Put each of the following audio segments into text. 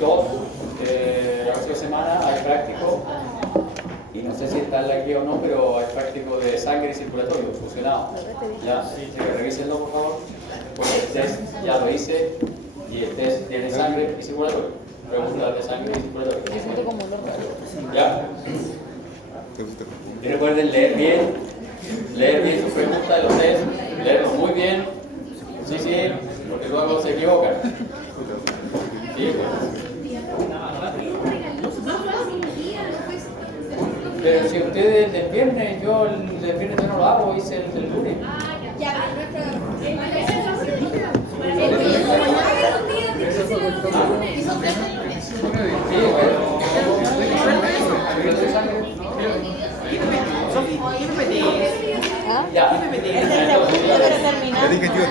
Tos, la próxima semana hay práctico, y no sé si está en la guía o no, pero hay práctico de sangre y circulatorio, fusionado. Ya, así que revísenlo por favor, porque el test ya lo hice, y el test tiene sangre y circulatorio. Preguntas de sangre y circulatorio. ¿Ya? Y recuerden leer bien sus preguntas de los test, leerlos muy bien. Sí, porque luego se equivocan. Sí, pero si ustedes del viernes, yo el del viernes yo no lo hago, hice el del lunes. Ya.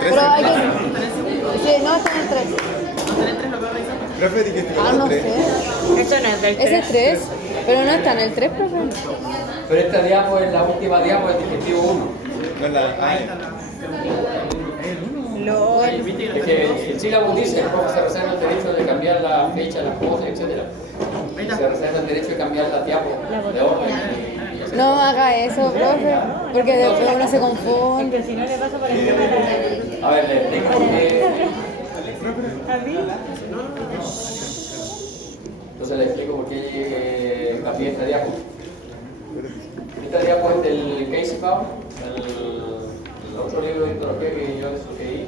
Pero hay que... Sí, no, está en el 3. Ah, no sé. Esto no es del 3. Ese es 3, pero no está en el 3, profe. Pero esta diapo es la última diapo del digestivo 1. Es que el sílabo dice, el profe se reserva el derecho de cambiar la fecha, las cosas, etc. Se reserva el derecho de cambiar la diapo de orden. No haga eso, profe, porque después uno se confunde. Si no le pasa por encima de la... A ver, le explico que... Entonces le explico por qué cambié esta diapo. Esta diapo es del Casey Pound, el otro libro de histología que yo sugerí.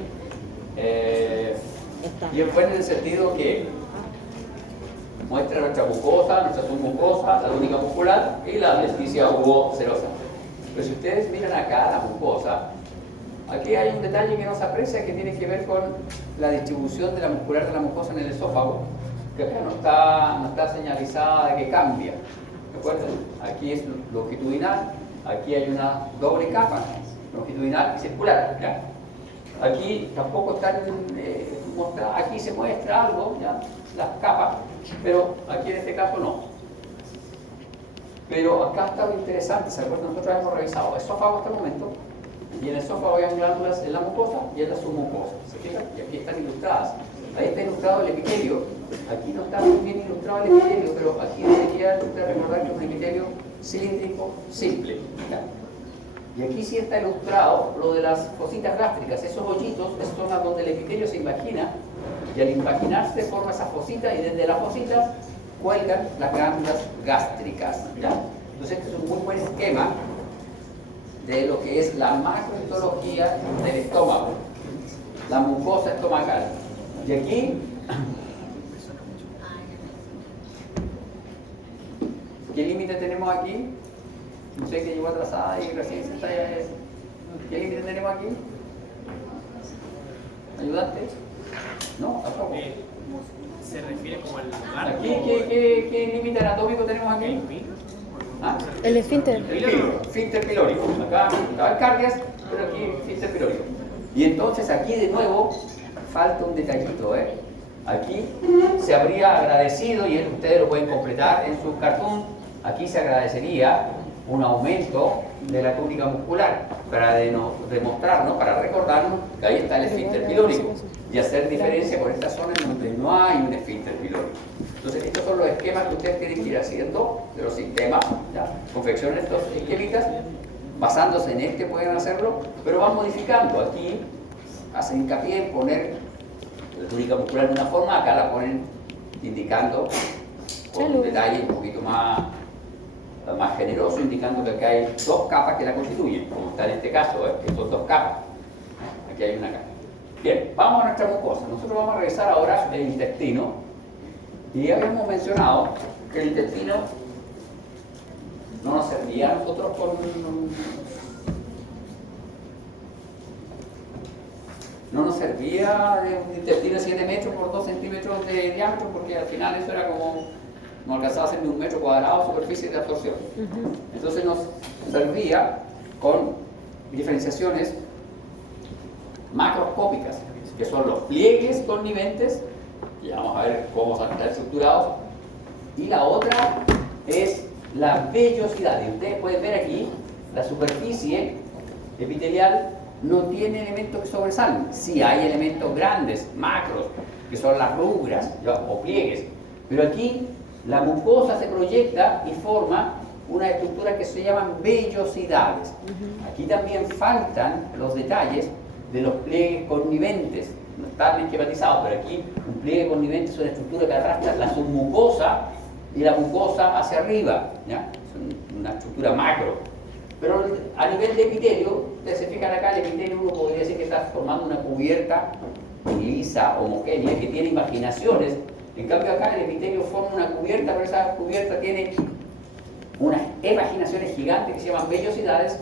Y es bueno en el sentido que muestra nuestra mucosa, nuestra submucosa, la túnica muscular y la adventicia serosa. Pero si ustedes miran acá la mucosa, aquí hay un detalle que no se aprecia que tiene que ver con la distribución de la muscular de la mucosa en el esófago, que acá no está señalizada de que cambia. ¿Recuerdan? Aquí es longitudinal, aquí hay una doble capa, longitudinal y circular. ¿Ya? Aquí tampoco están mostradas, aquí se muestra algo, ¿ya? Las capas, pero aquí en este caso no. Pero acá está lo interesante, ¿se acuerdan? Nosotros hemos revisado el esófago hasta el momento, y en el esófago hay glándulas en la mucosa y en la submucosa, ¿se fijan? Y aquí están ilustradas. Ahí está ilustrado el epitelio, aquí no está muy bien ilustrado el epitelio, pero aquí debería usted recordar que es un epitelio cilíndrico simple. ¿Ya? Y aquí sí está ilustrado lo de las fositas gástricas, esos hoyitos es zona donde el epitelio se invagina, y al invaginarse forma esa fosita, y desde las fositas cuelgan las glándulas gástricas. ¿Ya? Entonces este es un muy buen esquema de lo que es la macrohistología del estómago, la mucosa estomacal. Y aquí, ¿qué límite tenemos aquí? No sé, que llegó atrasada y recién se está... ¿Qué límite tenemos aquí? ¿Ayudante? No, tampoco. ¿Se refiere como al lugar? ¿Aquí qué límite anatómico tenemos aquí? ¿Ah? El esfínter. El esfínter pilórico. Acá hay cardias, pero aquí esfínter pilórico. Y entonces aquí de nuevo falta un detallito, ¿eh? Aquí se habría agradecido, y ustedes lo pueden completar en su cartoon, aquí se agradecería un aumento de la túnica muscular para demostrarnos, para recordarnos que ahí está el esfínter pilórico y hacer diferencia con esta zona en donde no hay un esfínter pilórico. Entonces estos son los esquemas que ustedes tienen que ir haciendo de los sistemas, ¿ya? Confeccionen estos esquemitas, basándose en este pueden hacerlo, pero van modificando. Aquí hacen hincapié en poner la túnica muscular de una forma, acá la ponen indicando con un detalle un poquito más generoso, indicando que acá hay dos capas que la constituyen, como está en este caso, que son dos capas. Aquí hay una capa. Bien, vamos a nuestra mucosa. Nosotros vamos a revisar ahora el intestino, y habíamos mencionado que el intestino no nos servía a nosotros con... No nos servía de un intestino de 7 metros por 2 centímetros de diámetro, porque al final eso era como... no alcanzaba a ser ni 1 metro cuadrado de superficie de absorción. Entonces nos servía con diferenciaciones macroscópicas, que son los pliegues conniventes, y vamos a ver cómo están estructurados, y la otra es la vellosidad. Y ustedes pueden ver aquí la superficie epitelial no tiene elementos que sobresalen. Sí hay elementos grandes, macros, que son las rugras, ¿ya?, o pliegues. Pero aquí la mucosa se proyecta y forma una estructura que se llaman vellosidades. Aquí también faltan los detalles de los pliegues conniventes. No están esquematizados, pero aquí un pliegue connivente es una estructura que arrastra la submucosa y la mucosa hacia arriba, ¿ya? Es una estructura macro. Pero a nivel de epitelio, ustedes se fijan acá, el epitelio uno podría decir que está formando una cubierta lisa, homogénea, que tiene imaginaciones. En cambio acá el epitelio forma una cubierta, pero esa cubierta tiene unas imaginaciones gigantes que se llaman vellosidades,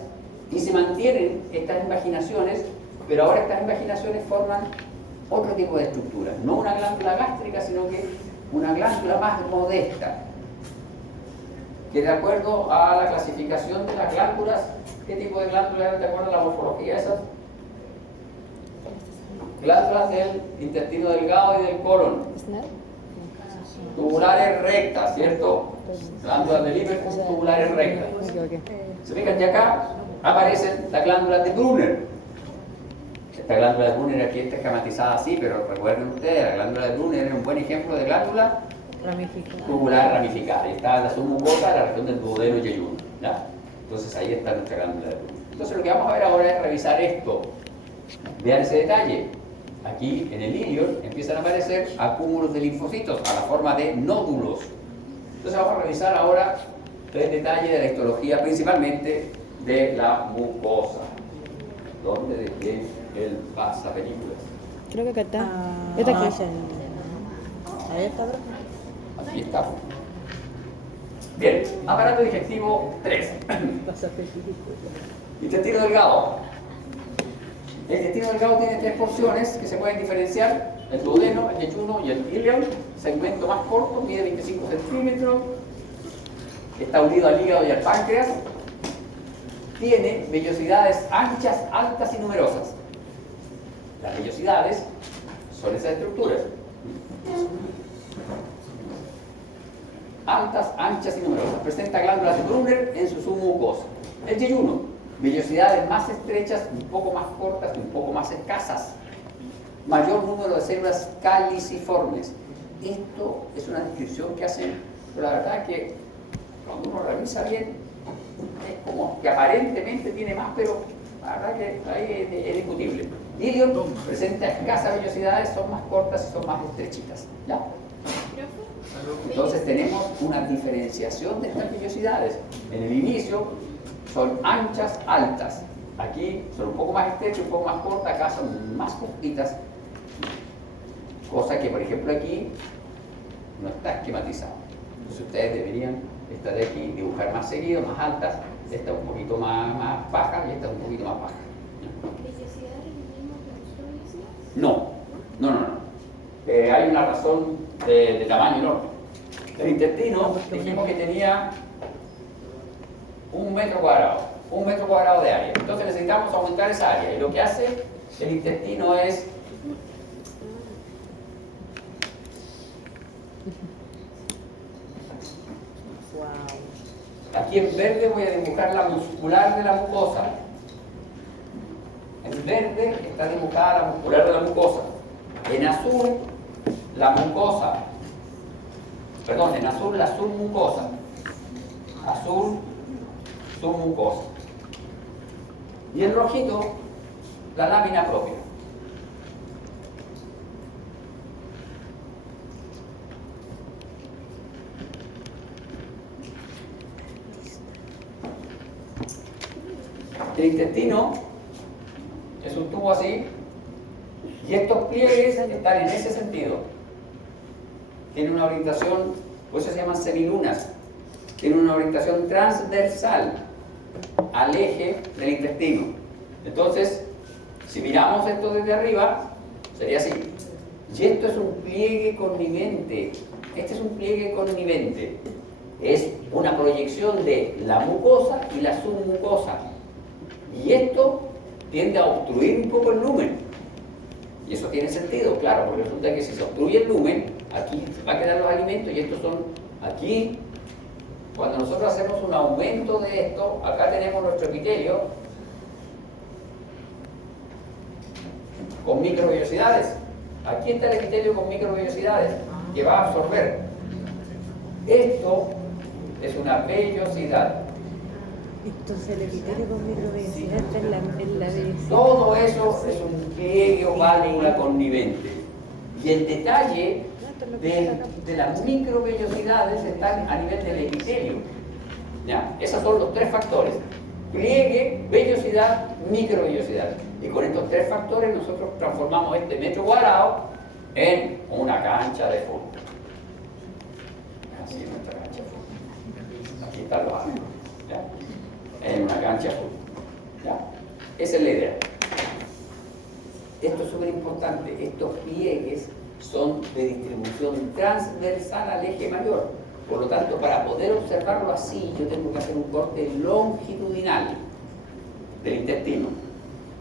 y se mantienen estas imaginaciones, pero ahora estas imaginaciones forman otro tipo de estructura, no una glándula gástrica, sino que una glándula más modesta, que de acuerdo a la clasificación de las glándulas, ¿qué tipo de glándulas de acuerdo a la morfología esas? Glándulas del intestino delgado y del colon, tubulares rectas, ¿cierto? Glándulas del hiperfus tubulares rectas. Se fijan que acá aparecen las glándulas de Brunner. Esta glándula de Brunner aquí está esquematizada así, pero recuerden ustedes, la glándula de Brunner es un buen ejemplo de glándula tubular ramificada. Y está la submucosa de la región del duodeno y yeyuno, ¿ya? Entonces ahí está nuestra glándula de Brunner. Entonces lo que vamos a ver ahora es revisar esto. Vean ese detalle. Aquí en el ilion empiezan a aparecer acúmulos de linfocitos a la forma de nódulos. Entonces vamos a revisar ahora tres detalles de la histología, principalmente de la mucosa. ¿Dónde dejé el pasapelículas? Creo que acá está. Ah, Está aquí. Ahí está, bro. Aquí está. Bien, aparato digestivo 3. Intestino delgado. El intestino delgado tiene tres porciones que se pueden diferenciar: el duodeno, el yeyuno y el ilion. Segmento más corto, mide 25 centímetros, está unido al hígado y al páncreas. Tiene vellosidades anchas, altas y numerosas. Las vellosidades son esas estructuras. Altas, anchas y numerosas. Presenta glándulas de Brunner en su submucosa. El yeyuno, vellosidades más estrechas, un poco más cortas y un poco más escasas. Mayor número de células caliciformes. Esto es una descripción que hacen, pero la verdad es que cuando uno revisa bien, es como que aparentemente tiene más, pero la verdad que ahí es discutible. Ilion presenta escasas vellosidades, son más cortas y son más estrechitas, ¿ya? Entonces tenemos una diferenciación de estas vellosidades. En el inicio son anchas, altas. Aquí son un poco más estrechas, un poco más cortas, acá son más cortitas. Cosa que, por ejemplo, aquí no está esquematizado. Entonces ustedes deberían, esta de aquí, dibujar más seguido, más altas. Esta un poquito más baja y esta un poquito más baja. No, no, no, no. Hay una razón de tamaño enorme. El intestino, dijimos que tenía 1 metro cuadrado, 1 metro cuadrado de área. Entonces necesitamos aumentar esa área. Y lo que hace el intestino es aquí en verde voy a dibujar la muscular de la mucosa. En verde está dibujada la muscular de la mucosa. En azul, la mucosa. Perdón, en azul la submucosa. Azul, submucosa. Y en rojito, la lámina propia. El intestino es un tubo así, y estos pliegues están en ese sentido. Tienen una orientación, por eso se llaman semilunas. Tienen una orientación transversal al eje del intestino. Entonces, si miramos esto desde arriba, sería así. Y esto es un pliegue connivente. Este es un pliegue connivente. Es una proyección de la mucosa y la submucosa. Y esto tiende a obstruir un poco el lumen. Y eso tiene sentido, claro, porque resulta que si se obstruye el lumen, aquí va a quedar los alimentos y estos son aquí. Cuando nosotros hacemos un aumento de esto, acá tenemos nuestro epitelio. con microvellosidades. Aquí está el epitelio con microvellosidades que va a absorber. Esto es una vellosidad. Entonces el epitelio con microvellosidad está en la vellosidad. Todo eso es un pliegue o válvula connivente. Y el detalle de las microvellosidades están a nivel del epitelio. ¿Ya? Esos son los tres factores: pliegue, vellosidad, microvellosidad. Y con estos tres factores nosotros transformamos este metro cuadrado en una cancha de fútbol. Así es nuestra cancha de fútbol. Aquí están los ángulos. ¿Ya? En una cancha de fútbol. ¿Ya? Esa es la idea. Esto es súper importante. Estos pliegues son de distribución transversal al eje mayor. Por lo tanto, para poder observarlo así, yo tengo que hacer un corte longitudinal del intestino.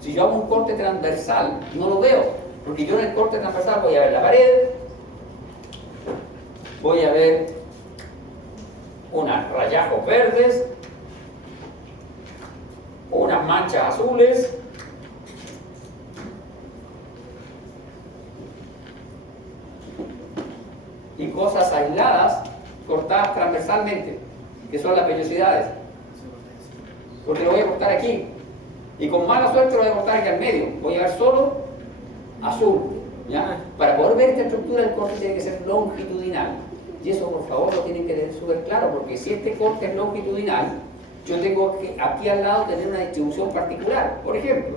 Si yo hago un corte transversal, no lo veo, porque yo en el corte transversal voy a ver la pared, voy a ver unos rayajos verdes, unas manchas azules, y cosas aisladas cortadas transversalmente, que son las vellosidades, porque lo voy a cortar aquí, y con mala suerte lo voy a cortar aquí al medio, voy a ver solo azul, ¿ya? Para poder ver esta estructura, el corte tiene que ser longitudinal, y eso por favor lo tienen que tener súper claro, porque si este corte es longitudinal, yo tengo que aquí al lado tener una distribución particular. Por ejemplo,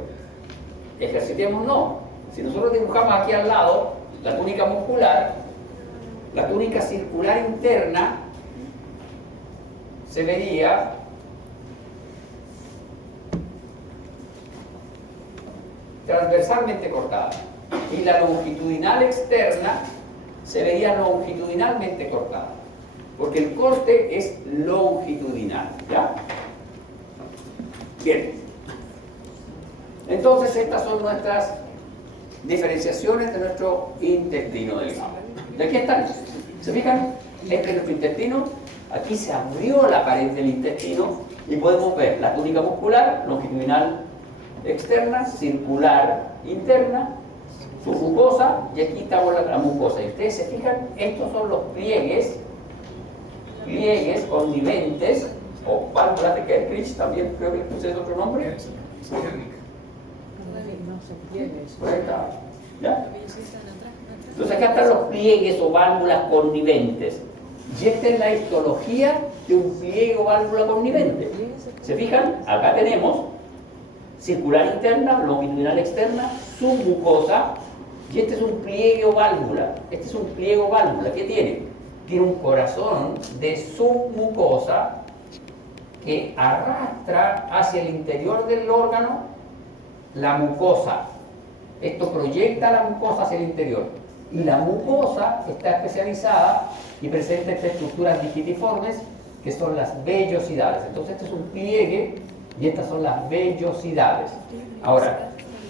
ejercitémonos. Si nosotros dibujamos aquí al lado la túnica muscular, la túnica circular interna se vería transversalmente cortada y la longitudinal externa se vería longitudinalmente cortada, porque el corte es longitudinal, ¿ya? Bien. Entonces estas son nuestras diferenciaciones de nuestro intestino delgado. Y aquí están. ¿Se fijan? Este es nuestro intestino. Aquí se abrió la pared del intestino y podemos ver la túnica muscular, longitudinal externa, circular interna, su mucosa, y aquí estamos la mucosa. Y ustedes se fijan, estos son los pliegues conniventes, o válvulas de Kerkrich, también creo que puse otro nombre. Por ahí está. ¿Ya? Entonces acá están los pliegues o válvulas conniventes. Y esta es la histología de un pliegue o válvula connivente. ¿Se fijan? Acá tenemos circular interna, longitudinal externa, submucosa, y este es un pliegue o válvula. Este es un pliegue o válvula. ¿Qué tiene? Tiene un corazón de submucosa que arrastra hacia el interior del órgano la mucosa. Esto proyecta la mucosa hacia el interior. Y la mucosa está especializada y presenta estas estructuras digitiformes que son las vellosidades. Entonces este es un pliegue y estas son las vellosidades. Ahora,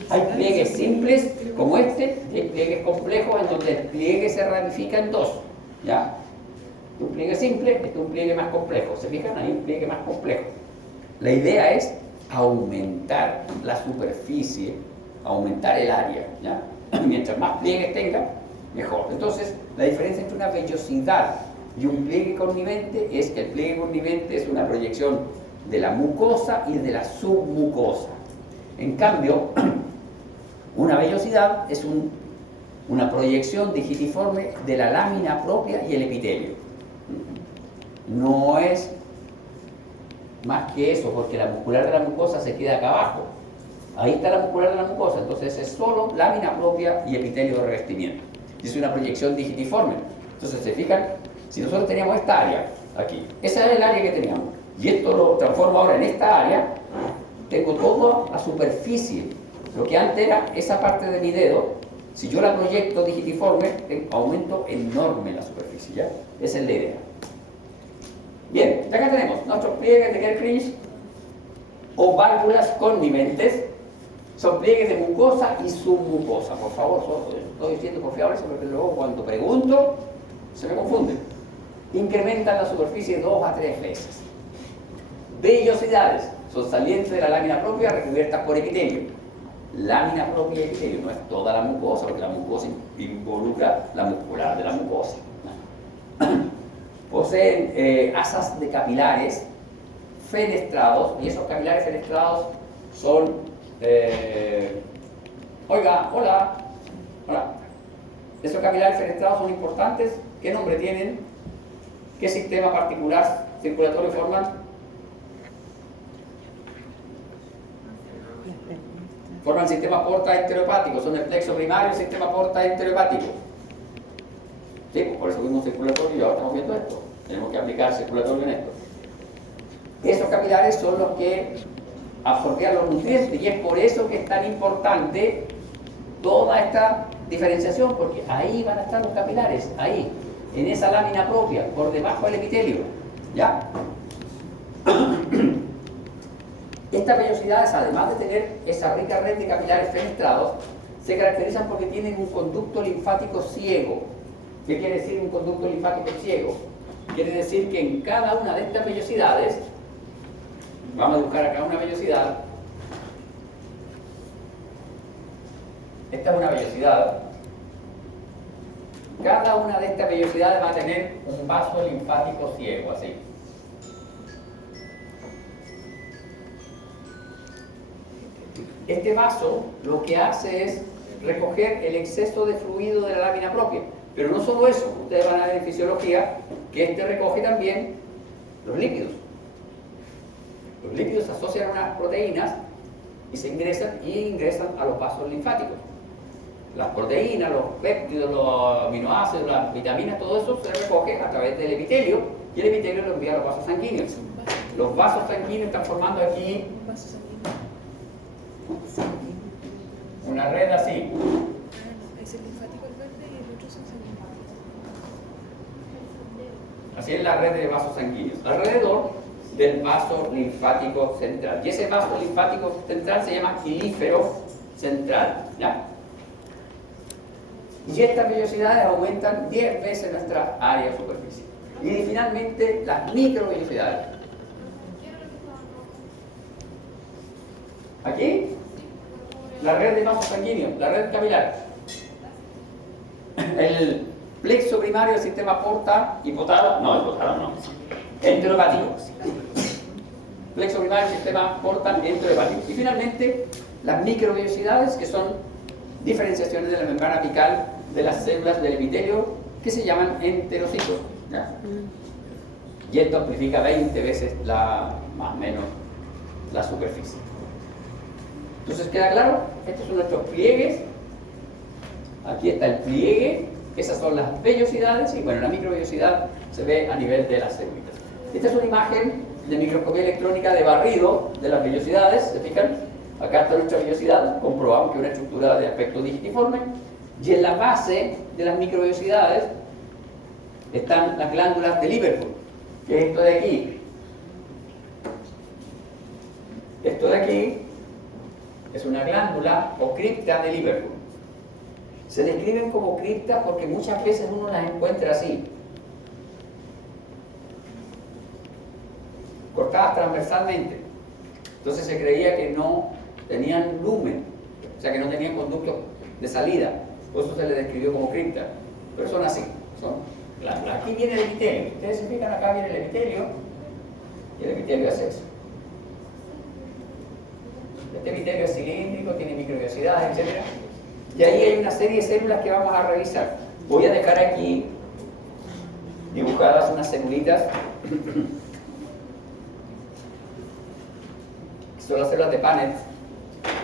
hay pliegues simples como este y hay pliegues complejos en donde el pliegue se ramifica en dos. ¿Ya? Un pliegue simple, este es un pliegue más complejo. ¿Se fijan? Hay un pliegue más complejo. La idea es aumentar la superficie, aumentar el área. ¿Ya? Mientras más pliegues tenga, mejor. Entonces, la diferencia entre una vellosidad y un pliegue connivente es que el pliegue connivente es una proyección de la mucosa y de la submucosa. En cambio, una vellosidad es una proyección digitiforme de la lámina propia y el epitelio. No es más que eso, porque la muscular de la mucosa se queda acá abajo. Ahí está la muscular de la mucosa, entonces es solo lámina propia y epitelio de revestimiento. Y es una proyección digitiforme. Entonces, ¿se fijan? Si nosotros teníamos esta área aquí, esa era el área que teníamos, y esto lo transformo ahora en esta área, tengo toda la superficie. Lo que antes era esa parte de mi dedo, si yo la proyecto digitiforme, aumento enorme la superficie, ¿ya? Esa es la idea. Bien, acá tenemos nuestros pliegues de Kerkrich o válvulas conniventes. Son pliegues de mucosa y submucosa. Por favor, estoy siendo confiable porque luego cuando pregunto se me confunde. Incrementan la superficie 2 a 3 veces. Vellosidades son salientes de la lámina propia recubiertas por epitelio. lámina propia de epitelio, no es toda la mucosa, porque la mucosa involucra la muscular de la mucosa. Poseen asas de capilares fenestrados, y esos capilares fenestrados son, hola, esos capilares fenestrados son importantes. ¿Qué nombre tienen? ¿Qué sistema particular circulatorio forman? Forman sistema porta enterohepático, son el plexo primario y el sistema porta enterohepático. Sí, pues por eso vimos circulatorio y ahora estamos viendo esto. Tenemos que aplicar circulatorio en esto. Esos capilares son los que absorbían los nutrientes, y es por eso que es tan importante toda esta diferenciación, porque ahí van a estar los capilares, ahí, en esa lámina propia, por debajo del epitelio. ¿Ya? Estas vellosidades, además de tener esa rica red de capilares fenestrados, se caracterizan porque tienen un conducto linfático ciego. ¿Qué quiere decir un conducto linfático ciego? Quiere decir que en cada una de estas vellosidades, vamos a buscar acá una vellosidad. Esta es una vellosidad. Cada una de estas vellosidades va a tener un vaso linfático ciego, así. Este vaso lo que hace es recoger el exceso de fluido de la lámina propia. Pero no solo eso, ustedes van a ver en fisiología que este recoge también los lípidos. Los lípidos se asocian a unas proteínas y ingresan a los vasos linfáticos. Las proteínas, los péptidos, los aminoácidos, las vitaminas, todo eso se recoge a través del epitelio, y el epitelio lo envía a los vasos sanguíneos. Los vasos sanguíneos están formando aquí una red así. Es el linfático el verde y el otro son sanguíneos. Así es la red de vasos sanguíneos, alrededor del vaso linfático central. Y ese vaso linfático central se llama quilífero central. ¿Ya? Y estas vellosidades aumentan 10 veces nuestra área de superficie. Y finalmente las microvellosidades. Aquí, la red de vasos sanguíneos, la red capilar. El plexo primario del sistema porta hipotálamo, no, hipotálamo no, enterohepático. Plexo primario del sistema porta enterohepático. Y finalmente, las microvellosidades, que son diferenciaciones de la membrana apical de las células del epitelio, que se llaman enterocitos. ¿Ya? Y esto amplifica 20 veces más o menos la superficie. Entonces, ¿queda claro? Estos son nuestros pliegues. Aquí está el pliegue. Esas son las vellosidades. Y bueno, la microvellosidad se ve a nivel de las células. Esta es una imagen de microscopía electrónica de barrido de las vellosidades. ¿Se fijan? Acá está nuestra vellosidad. Comprobamos que es una estructura de aspecto digitiforme. Y en la base de las microvellosidades están las glándulas de Liverpool, que es esto de aquí. Esto de aquí es una glándula o cripta de Liverpool. Se describen como criptas porque muchas veces uno las encuentra así, cortadas transversalmente. Entonces se creía que no tenían lumen, o sea que no tenían conducto de salida. Por eso se les describió como cripta. Pero son así, son glándulas. Aquí viene el epitelio. Ustedes se fijan, acá viene el epitelio, y el epitelio es eso. Este epitelio es cilíndrico, tiene microvellosidades, etc. Y ahí hay una serie de células que vamos a revisar. Voy a dejar aquí dibujadas unas celulitas. Son las células de Paneth,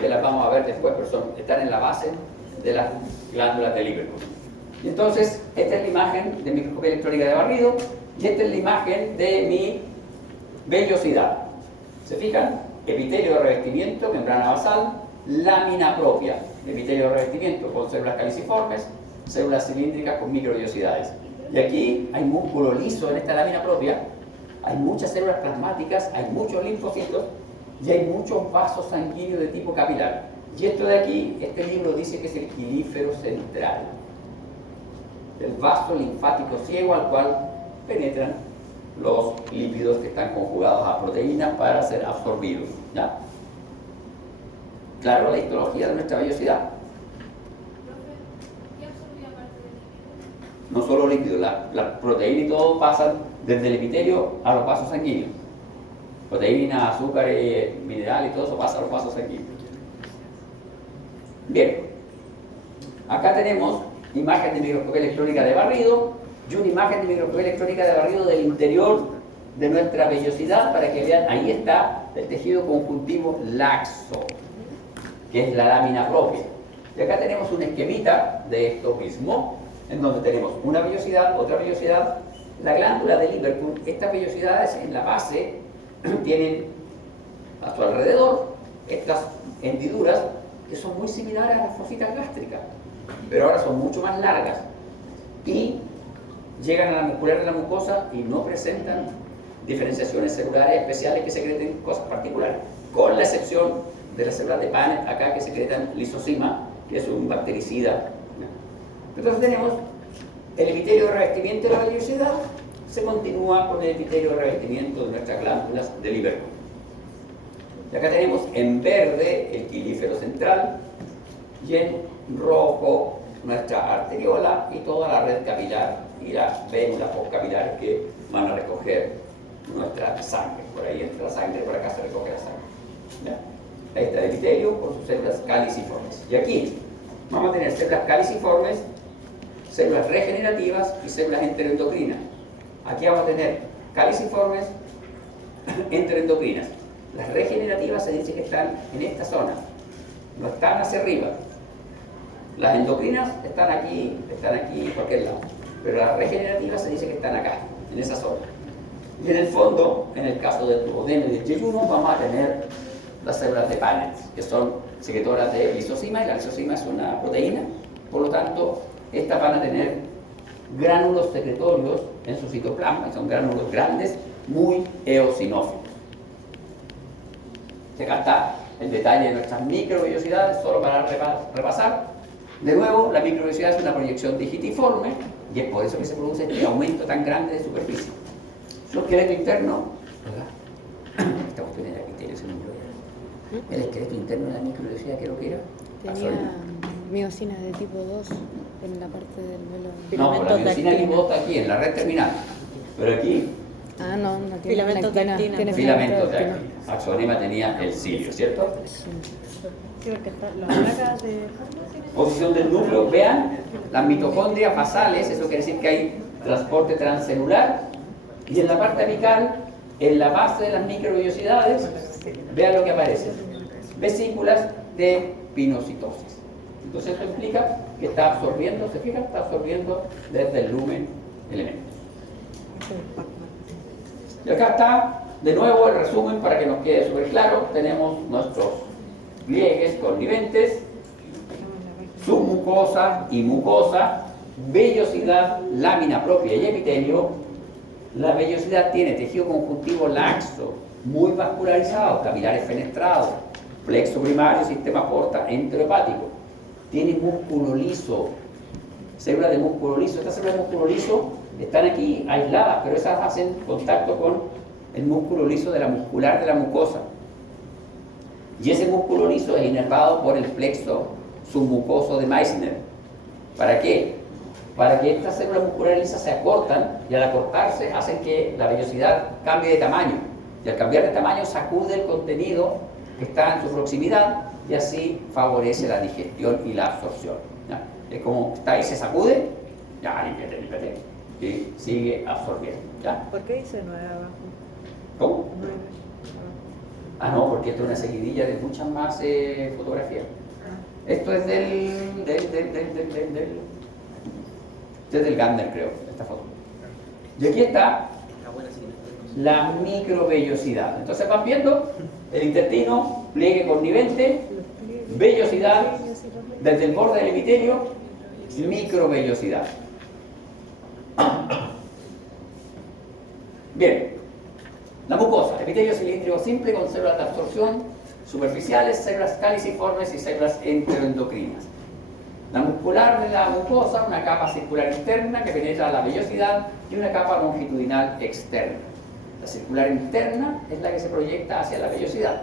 que las vamos a ver después, pero están en la base de las glándulas de Liverpool. Y entonces, esta es la imagen de microscopía electrónica de barrido, y esta es la imagen de mi vellosidad. ¿Se fijan? Epitelio de revestimiento, membrana basal, lámina propia, epitelio de revestimiento con células caliciformes, células cilíndricas con microvellosidades. Y aquí hay músculo liso en esta lámina propia, hay muchas células plasmáticas, hay muchos linfocitos y hay muchos vasos sanguíneos de tipo capilar. Y esto de aquí, este libro dice que es el quilífero central, el vaso linfático ciego al cual penetran los lípidos que están conjugados a proteínas para ser absorbidos. ¿Ya? claro, la histología de nuestra vellosidad. No solo líquido, la proteína y todo pasan desde el epitelio a los vasos sanguíneos. Proteína, azúcar, mineral y todo eso pasa a los vasos sanguíneos. Bien, acá tenemos imagen de microscopía electrónica de barrido y una imagen de microscopía electrónica de barrido del interior de nuestra vellosidad para que vean, ahí está el tejido conjuntivo laxo, que es la lámina propia. Y acá tenemos un esquemita de esto mismo, en donde tenemos una vellosidad, otra vellosidad, la glándula de Liverpool. Estas vellosidades en la base tienen a su alrededor estas hendiduras que son muy similares a las fositas gástricas, pero ahora son mucho más largas y llegan a la muscular de la mucosa y no presentan diferenciaciones celulares especiales que secreten cosas particulares, con la excepción de las células de Paneth acá que secretan lisocima, que es un bactericida. Entonces tenemos el epitelio de revestimiento de la vellosidad, se continúa con el epitelio de revestimiento de nuestras glándulas de Liverpool. Y acá tenemos en verde el quilífero central y en rojo nuestra arteriola y toda la red capilar y las vénulas postcapilares que van a recoger nuestra sangre. Por ahí entra la sangre, por acá se recoge la sangre. ¿Ya? Ahí está el epitelio con sus células caliciformes. Y aquí vamos a tener células caliciformes, células regenerativas y células enteroendocrinas. Aquí vamos a tener caliciformes, enteroendocrinas. Las regenerativas se dice que están en esta zona, no están hacia arriba. Las endocrinas están aquí, en cualquier lado. Pero las regenerativas se dice que están acá, en esa zona. Y en el fondo, en el caso del duodeno y del yeyuno, vamos a tener las células de Paneth, que son secretoras de lisocima, y la lisocima es una proteína. Por lo tanto, estas van a tener gránulos secretorios en su citoplasma, y son gránulos grandes, muy eosinófilos. Y acá está el detalle de nuestras microvellosidades, solo para repasar. De nuevo, la microvellosidad es una proyección digitiforme y es por eso que se produce este aumento tan grande de superficie. Su esqueleto interno, ¿verdad? Esta cuestión era epitelio, se me olvidó ya. El esqueleto interno de la microvellosidad, ¿qué es lo que era? Tenía miocina de tipo 2 en la parte del velo. No, la miocina de tipo 2 está aquí, en la red terminal. Pero aquí, Ah, no tiene Filamentos de actina, actina. tiene filamentos de actina. actina. Axonema tenía el cilio, ¿cierto? Sí, porque las placas de Posición del núcleo, vean, las mitocondrias basales, eso quiere decir que hay transporte transcelular, y en la parte apical, en la base de las microvellosidades, vean lo que aparece, vesículas de pinocitosis. Entonces esto implica que está absorbiendo, ¿se fijan? Está absorbiendo desde el lumen elementos. Y acá está, de nuevo, el resumen para que nos quede súper claro. Tenemos nuestros pliegues conniventes, submucosa y mucosa, vellosidad, lámina propia y epitelio. La vellosidad tiene tejido conjuntivo laxo, muy vascularizado, capilares fenestrados, plexo primario, sistema porta, enterohepático. Tiene músculo liso, células de músculo liso. Estas células de músculo liso están aquí aisladas, pero esas hacen contacto con el músculo liso de la muscular de la mucosa. Y ese músculo liso es inervado por el plexo submucoso de Meissner. ¿Para qué? Para que estas células musculares lisas se acortan, y al acortarse hacen que la vellosidad cambie de tamaño. Y al cambiar de tamaño sacude el contenido que está en su proximidad y así favorece la digestión y la absorción. ¿Ya? Es como está ahí, se sacude, ya límpiate, y sigue absorbiendo. ¿Ya? ¿Por qué dice 9 abajo? ¿Cómo? 9. Ah, no, porque esto es una seguidilla de muchas más fotografías. Esto es del Gardner, creo, esta foto. Y aquí está la microvellosidad. Entonces van viendo el intestino, pliegue connivente, vellosidad, desde el borde del epitelio, microvellosidad. Bien, la mucosa, epitelio cilíndrico simple con células de absorción superficiales, células caliciformes y células enteroendocrinas. La muscular de la mucosa, una capa circular interna que penetra la vellosidad y una capa longitudinal externa. La circular interna es la que se proyecta hacia la vellosidad.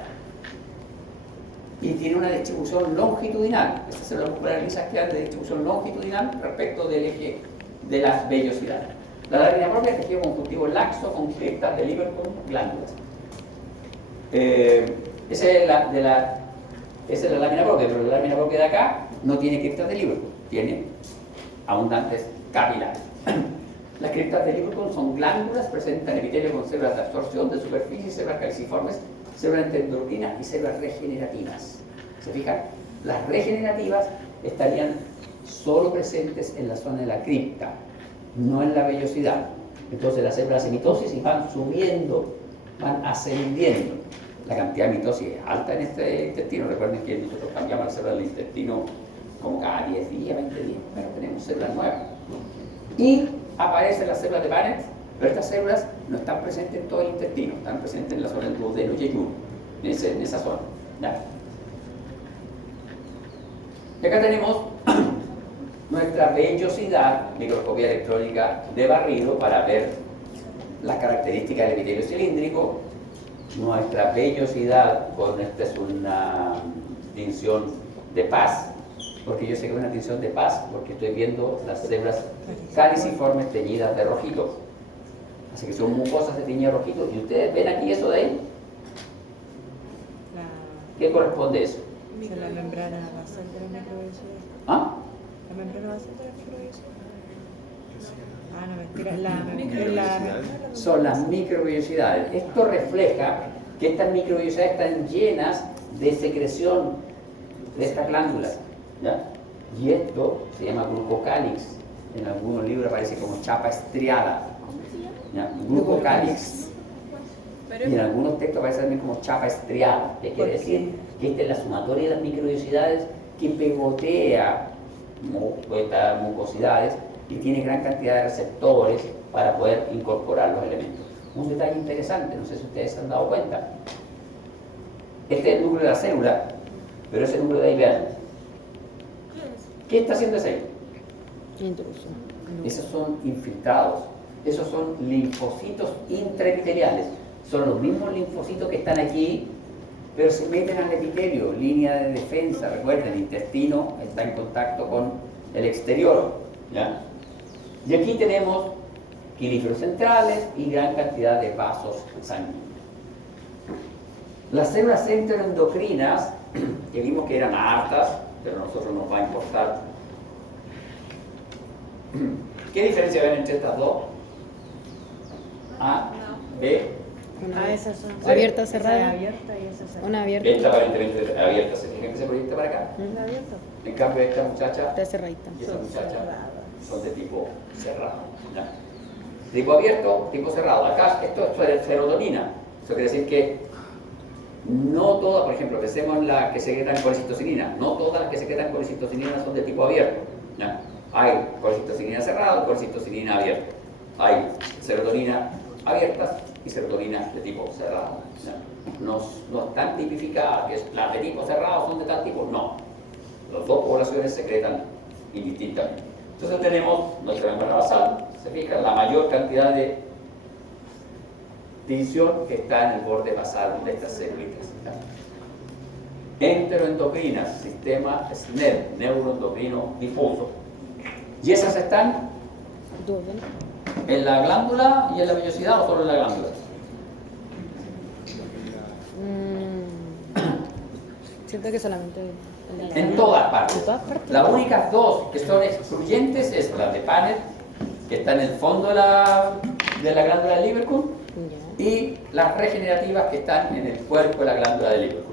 y tiene una distribución longitudinal. Estas células musculares lisas quedan de distribución longitudinal respecto del eje de la vellosidad. La lámina propia es tejido conjuntivo laxo con criptas de Lieberkühn, glándulas. Esa es la lámina propia, pero la lámina propia de acá no tiene criptas de Lieberkühn, tiene abundantes capilares. Las criptas de Lieberkühn son glándulas, presentan epitelio con células de absorción de superficie, células caliciformes, células endocrinas y células regenerativas. ¿Se fijan? Las regenerativas estarían solo presentes en la zona de la cripta, no en la vellosidad. Entonces las células de mitosis van subiendo, van ascendiendo. La cantidad de mitosis es alta en este intestino. Recuerden que nosotros cambiamos las células del intestino como cada 10 días, 20 días, pero tenemos células nuevas. Y aparecen las células de Paneth, pero estas células no están presentes en todo el intestino, están presentes en la zona del duodeno y ayuno, en esa zona. ¿Ya? Y acá tenemos nuestra vellosidad, microscopía electrónica de barrido para ver las características del epitelio cilíndrico. Nuestra vellosidad, esta es una tinción de paz, porque yo sé que es una tinción de paz, porque estoy viendo las células caliciformes teñidas de rojito. Así que son mucosas de teñido rojito. ¿Y ustedes ven aquí eso de ahí? ¿Qué corresponde eso? La membrana basal de la microvellosidad. ¿Ah? La membrana basal de la microvellosidad. Ah, no, mentira. Son las microvellosidades. Esto refleja que estas microvellosidades están llenas de secreción de estas glándulas, ¿ya? Y esto se llama glucocálix. En algunos libros aparece como chapa estriada, ¿ya? Glucocálix. Y en algunos textos aparece también como chapa estriada, que quiere decir que esta es la sumatoria de las microvellosidades que pegotea estas mucosidades y tiene gran cantidad de receptores para poder incorporar los elementos. Un detalle interesante, no sé si ustedes se han dado cuenta. Este es el núcleo de la célula, pero ese núcleo de ahí, vean. ¿Qué está haciendo ese ahí? Intruso. Esos son infiltrados, esos son linfocitos intraepiteliales. Son los mismos linfocitos que están aquí, pero se meten al epitelio, línea de defensa. Recuerden, el intestino está en contacto con el exterior, ¿ya? Y aquí tenemos quelíferos centrales y gran cantidad de vasos sanguíneos. Las células enteroendocrinas, que vimos que eran hartas, pero a nosotros nos va a importar. ¿Qué diferencia ven entre estas dos? A, B. Esas son Sí. Abierta, esa es cerrada. abierta y esa es cerrada. Una abierta. Esta aparentemente abierta, ¿se fijan que se proyecta para acá? ¿Es abierta? En cambio esta muchacha Está cerradita. y esa Son muchacha cerradas. son de tipo cerrado, ¿ya? Tipo abierto, tipo cerrado. Acá esto es serotonina. Eso quiere decir que no todas, por ejemplo, pensemos en las que secretan colecitocinina, no todas las que secretan colecitocinina son de tipo abierto, ¿ya? Hay colecitocinina cerrado y colecitocinina abierto. Hay serotonina abiertas y serotonina de tipo cerrado, ¿ya? No están tipificadas, que las de tipo cerrado son de tal tipo, no. Las dos poblaciones secretan indistintamente. Entonces tenemos nuestra membrana basal, se fijan la mayor cantidad de tinción que está en el borde basal de estas células. Enteroendocrinas, sistema SNED, neuroendocrino difuso. ¿Y esas están Duodeno. en la glándula y en la vellosidad o solo en la glándula? Siento que solamente En todas partes. En todas partes. Las únicas dos que son excluyentes es la de Paneth, que está en el fondo de la glándula de Lieberkühn, Ya. y las regenerativas que están en el cuerpo de la glándula de Lieberkühn.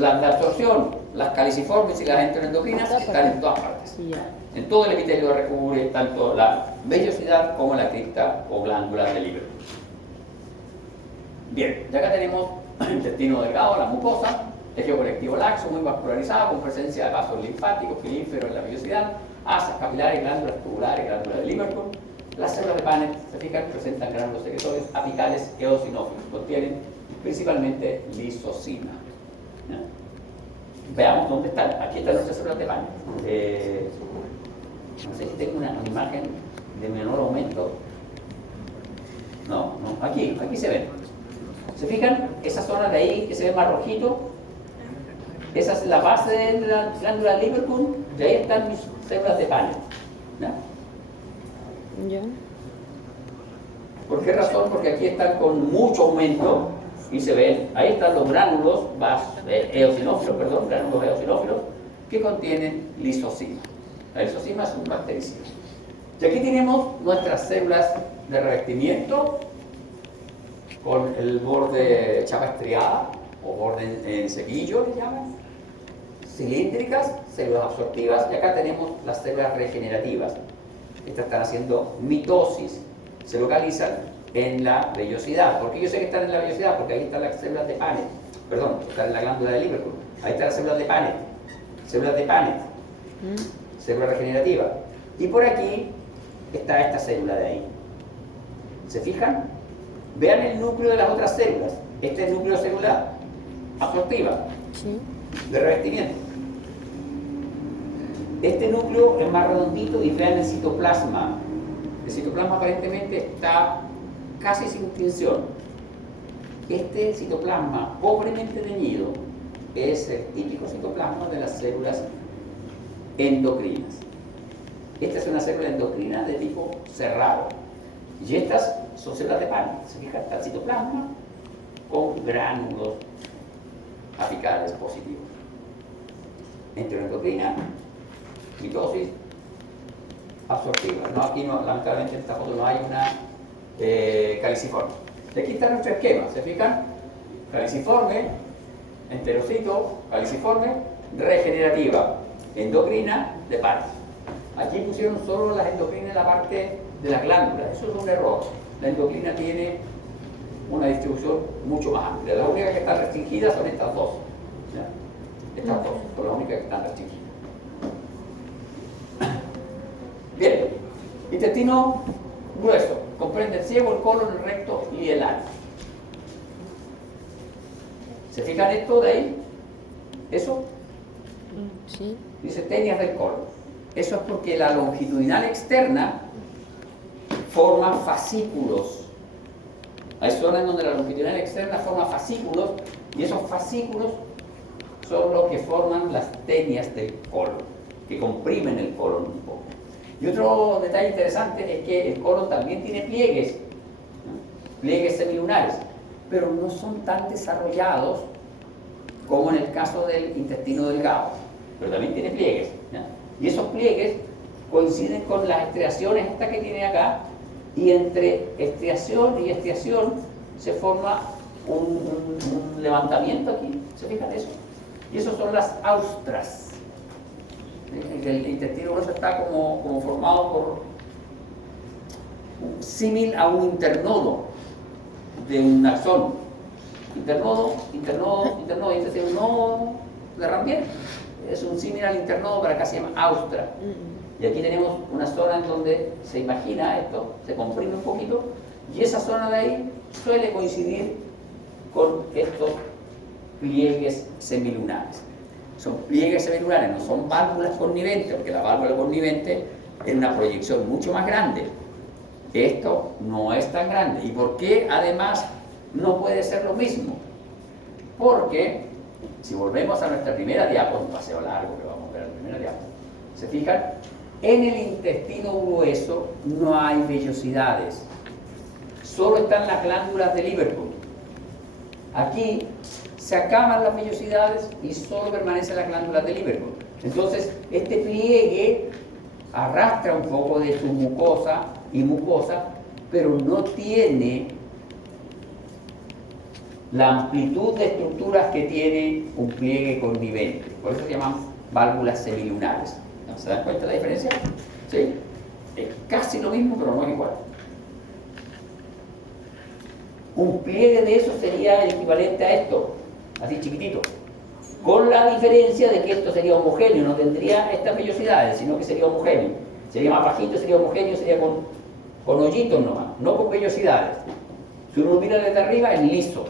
Las de absorción, las caliciformes y las enteroendocrinas están en todas partes. Ya. En todo el epitelio recubre tanto la vellosidad como la cripta o glándula de Lieberkühn. Bien, y acá tenemos el intestino delgado, la mucosa, tejido conectivo laxo, muy vascularizado, con presencia de vasos linfáticos, quelíferos en la vellosidad, asas capilares, glándulas tubulares, glándulas de Lieberkühn. Las células de Paneth, se fijan, presentan gránulos secretorios apicales eosinófilos, contienen principalmente lisocima. ¿Ya? Veamos dónde están. Aquí están nuestras células de Paneth. No sé si tengo una imagen de menor aumento. No, aquí se ven. ¿Se fijan? Esa zona de ahí que se ve más rojito, Esa es la base de la glándula de Lieberkühn, de ahí están mis células de Paneth. ¿Ya? ¿Ya? ¿Por qué razón? Porque aquí están con mucho aumento y se ven, ahí están los gránulos eosinófilos, gránulos eosinófilos que contienen lisocima. La lisocima es un bactericida. Y aquí tenemos nuestras células de revestimiento con el borde chapa estriada o borde en cepillo, le llaman, cilíndricas, células absortivas, y acá tenemos las células regenerativas. Estas están haciendo mitosis, se localizan en la vellosidad. ¿Por qué yo sé que están en la vellosidad? Porque ahí están las células de Paneth, perdón, están en la glándula de Lieberkühn, ahí están las células de Paneth, célula regenerativa. Y por aquí está esta célula de ahí. ¿Se fijan? Vean el núcleo de las otras células. Este es el núcleo celular absortiva, Sí. de revestimiento. Este núcleo es más redondito y vean el citoplasma. El citoplasma aparentemente está casi sin tinción. Este citoplasma pobremente teñido es el típico citoplasma de las células endocrinas. Esta es una célula endocrina de tipo cerrado. Y estas son células de Paneth. Se fijan, está el citoplasma con gránulos apicales positivos. Enteroendocrina, mitosis absortiva. No, aquí no, lamentablemente en esta foto no hay una caliciforme. Y aquí está nuestro esquema, ¿se fijan? Caliciforme, enterocito, caliciforme, regenerativa, endocrina, de Paneth. Aquí pusieron solo las endocrinas en la parte de las glándulas. Eso es un error. La endocrina tiene una distribución mucho más amplia. Las únicas que están restringidas son estas dos. ¿Ya? Estas dos son las únicas que están restringidas. Bien, intestino grueso. Comprende el ciego, el colon, el recto y el ano. ¿Se fijan esto de ahí? ¿Eso? Sí. Dice tenias del colon. Eso es porque la longitudinal externa forma fascículos. Hay zonas en donde la longitudinal externa forma fascículos y esos fascículos son los que forman las tenias del colon, que comprimen el colon un poco. Y otro detalle interesante es que el colon también tiene pliegues, ¿no? Pliegues semilunares, pero no son tan desarrollados como en el caso del intestino delgado, pero también tiene pliegues, ¿no? Y esos pliegues coinciden con las estriaciones estas que tiene acá, y entre estriación y estriación se forma un levantamiento aquí, ¿se fijan eso? Y esos son las austras. El intestino grueso está como formado por símil a un internodo de un axón. Internodo, y este es un nodo de Rambier. Es un símil al internodo, pero acá se llama austra. Y aquí tenemos una zona en donde se imagina esto, se comprime un poquito, y esa zona de ahí suele coincidir con estos pliegues semilunares. Son pliegues semilunares, no son válvulas conniventes, porque la válvula connivente es una proyección mucho más grande. Esto no es tan grande. ¿Y por qué además no puede ser lo mismo? Porque, si volvemos a nuestra primera diapo, un paseo largo que vamos a ver en la primera diapo, ¿se fijan? En el intestino grueso no hay vellosidades, solo están las glándulas de Lieberkühn. Aquí se acaban las vellosidades y solo permanecen las glándulas de Lieberkühn. Entonces, este pliegue arrastra un poco de su mucosa y mucosa, pero no tiene la amplitud de estructuras que tiene un pliegue connivente. Por eso se llaman válvulas semilunares. ¿Se dan cuenta de la diferencia? ¿Sí? Es casi lo mismo, pero no es igual. Un pliegue de eso sería el equivalente a esto, así chiquitito, con la diferencia de que esto sería homogéneo, no tendría estas vellosidades, sino que sería homogéneo. Sería más bajito, sería homogéneo, sería con hoyitos nomás, no con vellosidades. Si uno lo mira desde arriba, es liso,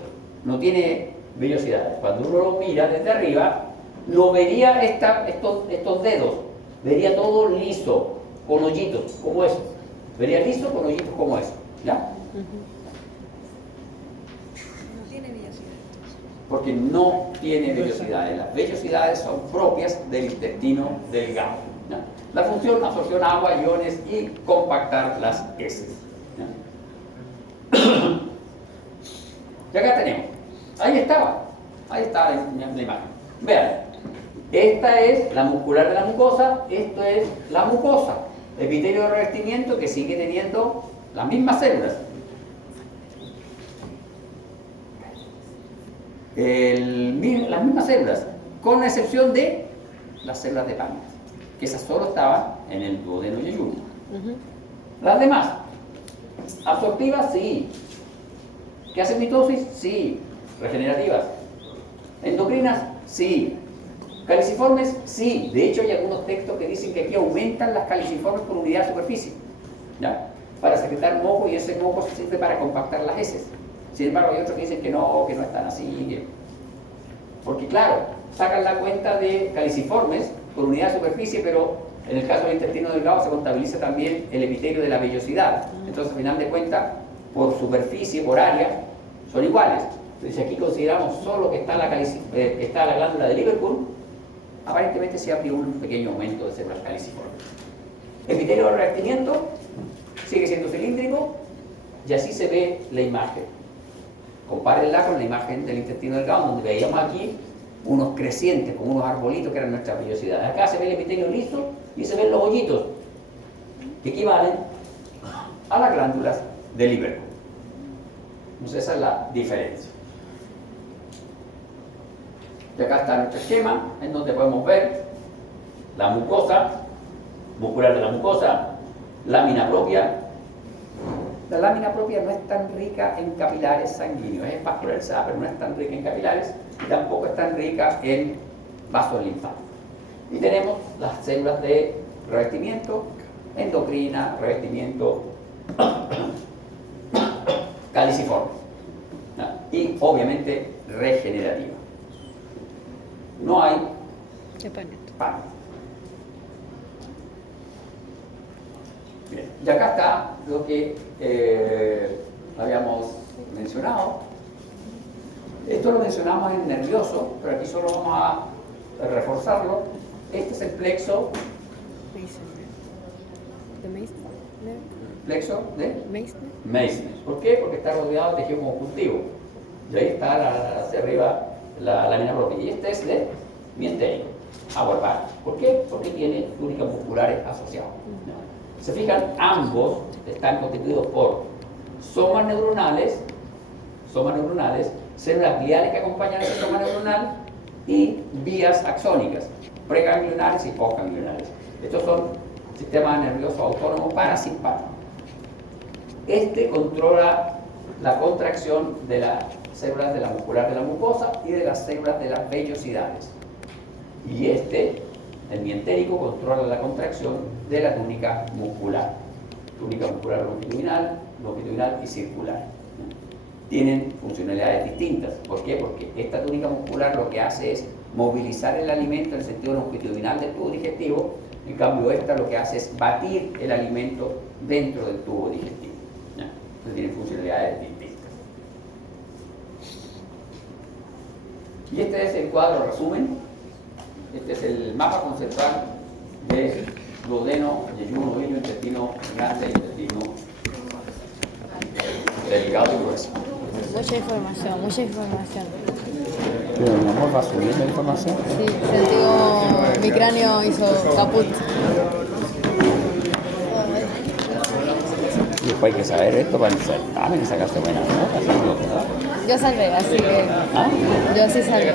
no tiene vellosidades. Cuando uno lo mira desde arriba, lo vería estos dedos, vería todo liso, con hoyitos, como eso. Vería liso con hoyitos como eso. ¿Ya? No tiene vellosidad. ¿Por porque no tiene vellosidades. Las vellosidades son propias del intestino delgado. ¿Ya? La función, absorción agua, iones y compactar las heces. ¿Ya? Y acá tenemos, ahí estaba la imagen. Vean, esta es la muscular de la mucosa, esto es la mucosa, epitelio de revestimiento que sigue teniendo las mismas células. Las mismas células, con la excepción de las células de páncreas, que esas solo estaban en el duodeno y yeyuno. Las demás, absortivas, sí. ¿Que hacen mitosis? Sí. Regenerativas. Endocrinas, sí. Caliciformes, sí. De hecho, hay algunos textos que dicen que aquí aumentan las caliciformes por unidad de superficie, ¿ya? Para secretar moco, y ese moco sirve para compactar las heces. Sin embargo, hay otros que dicen que no están así. Porque claro, sacan la cuenta de caliciformes por unidad de superficie, pero en el caso del intestino delgado se contabiliza también el epitelio de la vellosidad. Entonces, al final de cuentas, por superficie, por área, son iguales. Entonces, si aquí consideramos solo que está la glándula de Liverpool, aparentemente se habría un pequeño aumento de células caliciformes. Epitelio de revestimiento sigue siendo cilíndrico, y así se ve la imagen. Compárenla con la imagen del intestino delgado, donde veíamos aquí unos crecientes, como unos arbolitos que eran nuestras vellosidades. Acá se ve el epitelio liso y se ven los hoyitos, que equivalen a las glándulas de Liverpool. Entonces esa es la diferencia. Y acá está nuestro esquema, en donde podemos ver la mucosa, muscular de la mucosa, lámina propia. La lámina propia no es tan rica en capilares sanguíneos, es vascularizada, pero no es tan rica en capilares, y tampoco es tan rica en vasos linfáticos. Y tenemos las células de revestimiento, endocrina, revestimiento caliciforme, ¿no? Y obviamente regenerativa. No hay pan. Bien. Y acá está lo que habíamos mencionado. Esto lo mencionamos en nervioso, pero aquí solo vamos a reforzarlo. Este es el plexo. Plexo de Meissner. ¿Por qué? Porque está rodeado de tejido conjuntivo. Y ahí está hacia arriba la lámina propia. Y este es de mientérico, aguarbar. ¿Por qué? Porque tiene túnicas musculares asociadas. Se fijan, ambos están constituidos por somas neuronales, células gliales que acompañan ese soma neuronal y vías axónicas, preganglionares y postganglionares. Estos son sistemas nerviosos autónomos parasimpáticos. Este controla la contracción de las células de la muscular de la mucosa y de las células de las vellosidades. Y este, el mientérico, controla la contracción de la túnica muscular longitudinal y circular. Tienen funcionalidades distintas. ¿Por qué? Porque esta túnica muscular lo que hace es movilizar el alimento en el sentido longitudinal del tubo digestivo. En cambio, esta lo que hace es batir el alimento dentro del tubo digestivo. Entonces tienen funcionalidades distintas. Y este es el cuadro resumen. Este es el mapa conceptual de duodeno, yeyuno, hilo, intestino grande, intestino delgado y grueso. Mucha información. Pero mi amor, ¿va subiendo la información? Sí, sentí mi cráneo hizo caput. Y después hay que saber esto para el certamen y sacarse buenas notas. Yo salvé, así que... ¿Ah? Yo sí salvé.